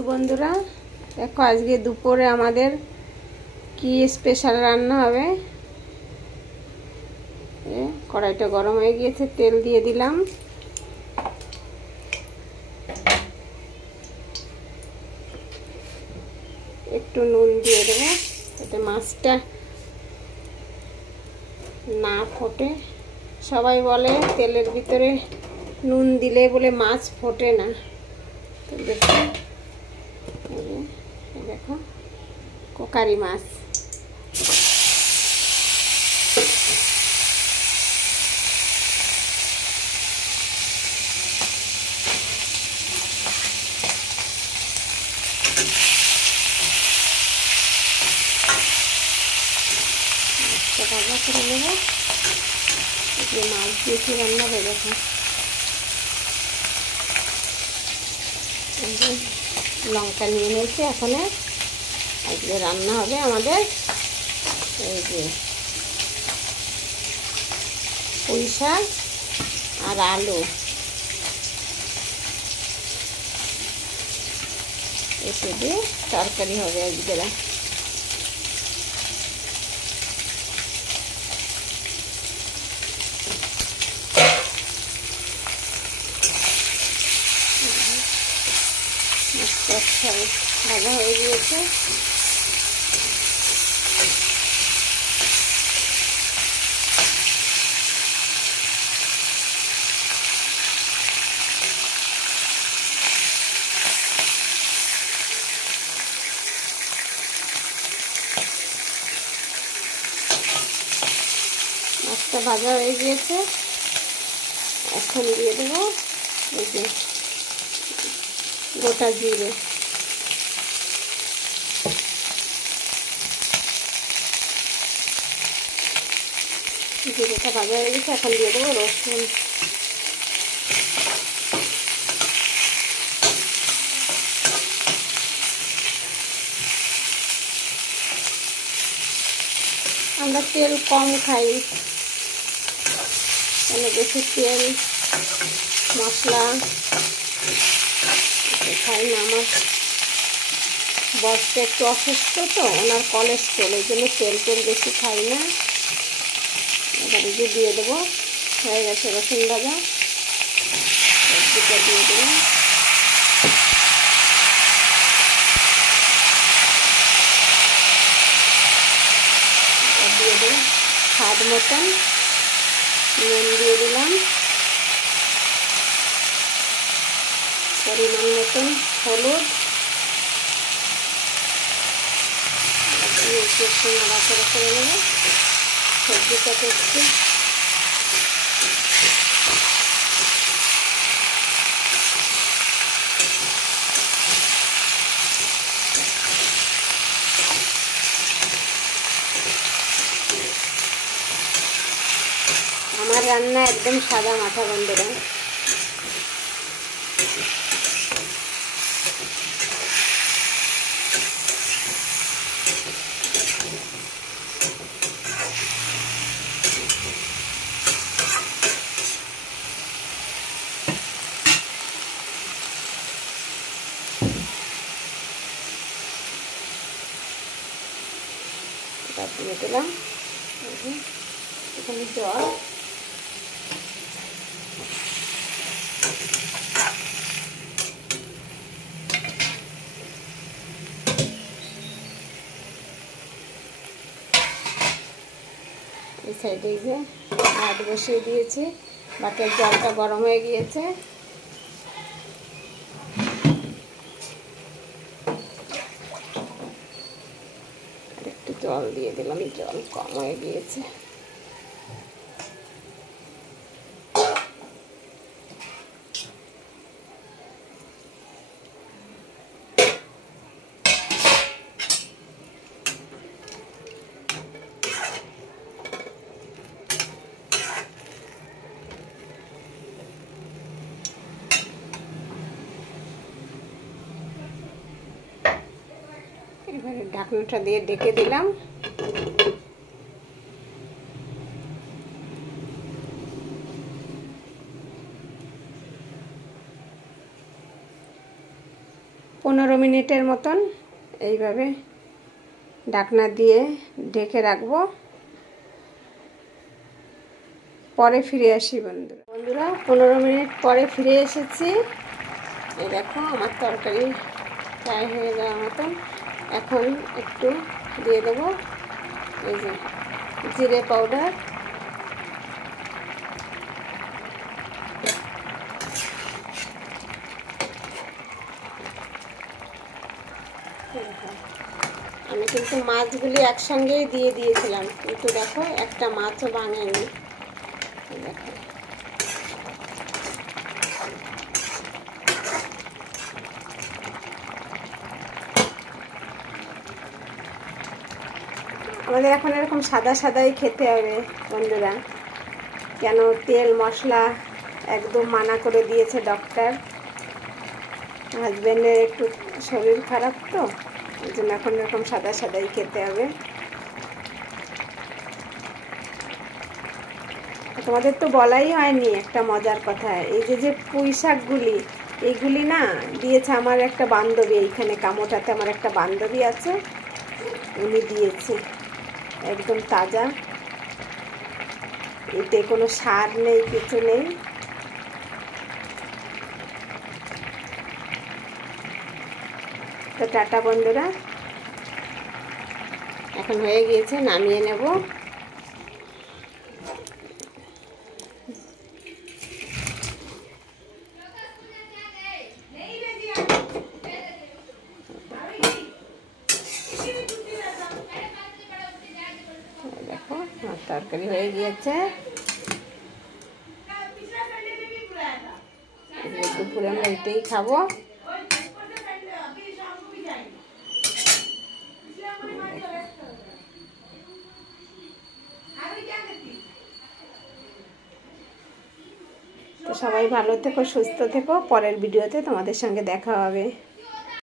দুপুর বন্ধুরা, দেখো আজকে দুপুরে আমাদের কি স্পেশাল রান্না হবে। কড়াইটা গরম হয়ে গিয়েছে, তেল দিয়ে দিলাম। একটু নুন দিয়ে দেবো যাতে মাছটা না ফোটে। সবাই বলে তেলের ভিতরে নুন দিলে বলে মাছ ফোটে না। তো দেখো কোকারি মাছ। ভাজা করে নেব। যে মাছ দিয়েছি রান্না হয়ে গেছে। লঙ্কা নিয়ে নিয়েছি। এখন আজকে রান্না হবে আমাদের এই যে পুঁই শাক আর আলু, এসে দিয়ে তরকারি হবে আজকে। ভাজা হয়ে গিয়েছে। মাছটা ভাজা হয়ে গিয়েছে। এখন দিয়ে দেবো এই যে গোটা জিরে। জিরেটা ভাজা হয়ে গেছে। এখন দিয়ে দেবো রসুন। আমরা তেল কম খাই, মানে বেশি তেল মশলা খাই না। আমার বরটা একটু অসুস্থ, তো ওনার কোলেস্ট্রল, এই জন্য তেল বেশি খাই না। এবার এই যে দিয়ে দেবো, হয়ে গেছে রসুন ভাজা। দুটো দিয়ে দেবো। দিয়ে দেবো স্বাদ মতন নুন দিয়ে দিলাম, পরিমাণ মতন হলুদ দিয়ে একটু নাড়াচাড়া করে নেব। সবজিটাকে একটু আমার রান্না একদম সাদা মাথা বন্ধুরা। দিয়ে দিলাম এখানে জল। এই সাইডে যে ভাত বসিয়ে দিয়েছি, ভাতের জলটা গরম হয়ে গিয়েছে। আর একটু জল দিয়ে দিলাম, জল কম হয়ে গিয়েছে। এবারে ঢাকনাটা দিয়ে ঢেকে দিলাম। 15 মিনিটের মতন এইভাবে ঢাকনা দিয়ে ঢেকে রাখবো। পরে ফিরে আসি বন্ধুরা 15 মিনিট পরে ফিরে এসেছি। এই দেখো আমার তরকারি প্রায় হয়ে যাওয়ার মতন। এখন একটু দিয়ে দেবো এই যে জিরে পাউডার, আমি কিন্তু মাছগুলি একসঙ্গেই দিয়ে দিয়েছিলাম, কিন্তু দেখো একটা মাছও ভাঙেনি। দেখো আমাদের এখন এরকম সাদা সাদাই খেতে হবে বন্ধুরা, কেন তেল মশলা একদম মানা করে দিয়েছে ডক্টর। হাজব্যান্ডের একটু শরীর খারাপ, তো এই জন্য এখন এরকম সাদা সাদাই খেতে হবে। তোমাদের তো বলাই হয়নি একটা মজার কথা, এই যে পুঁই শাকগুলি এইগুলি না দিয়েছে আমার একটা বান্ধবী, এইখানে কামোটাতে আমার একটা বান্ধবী আছে, উনি দিয়েছে একদম তাজা, এতে কোনো সার নেই কিছু নেই। তো টাটা বন্ধুরা, এখন হয়ে গিয়েছে, নামিয়ে নেব। দেখো আমার তরকারি হয়ে গিয়েছে। দুপুরে আমরা এটাই খাবো। তো সবাই ভালো থেকো, সুস্থ থেকো, পরের ভিডিওতে তোমাদের সঙ্গে দেখা হবে।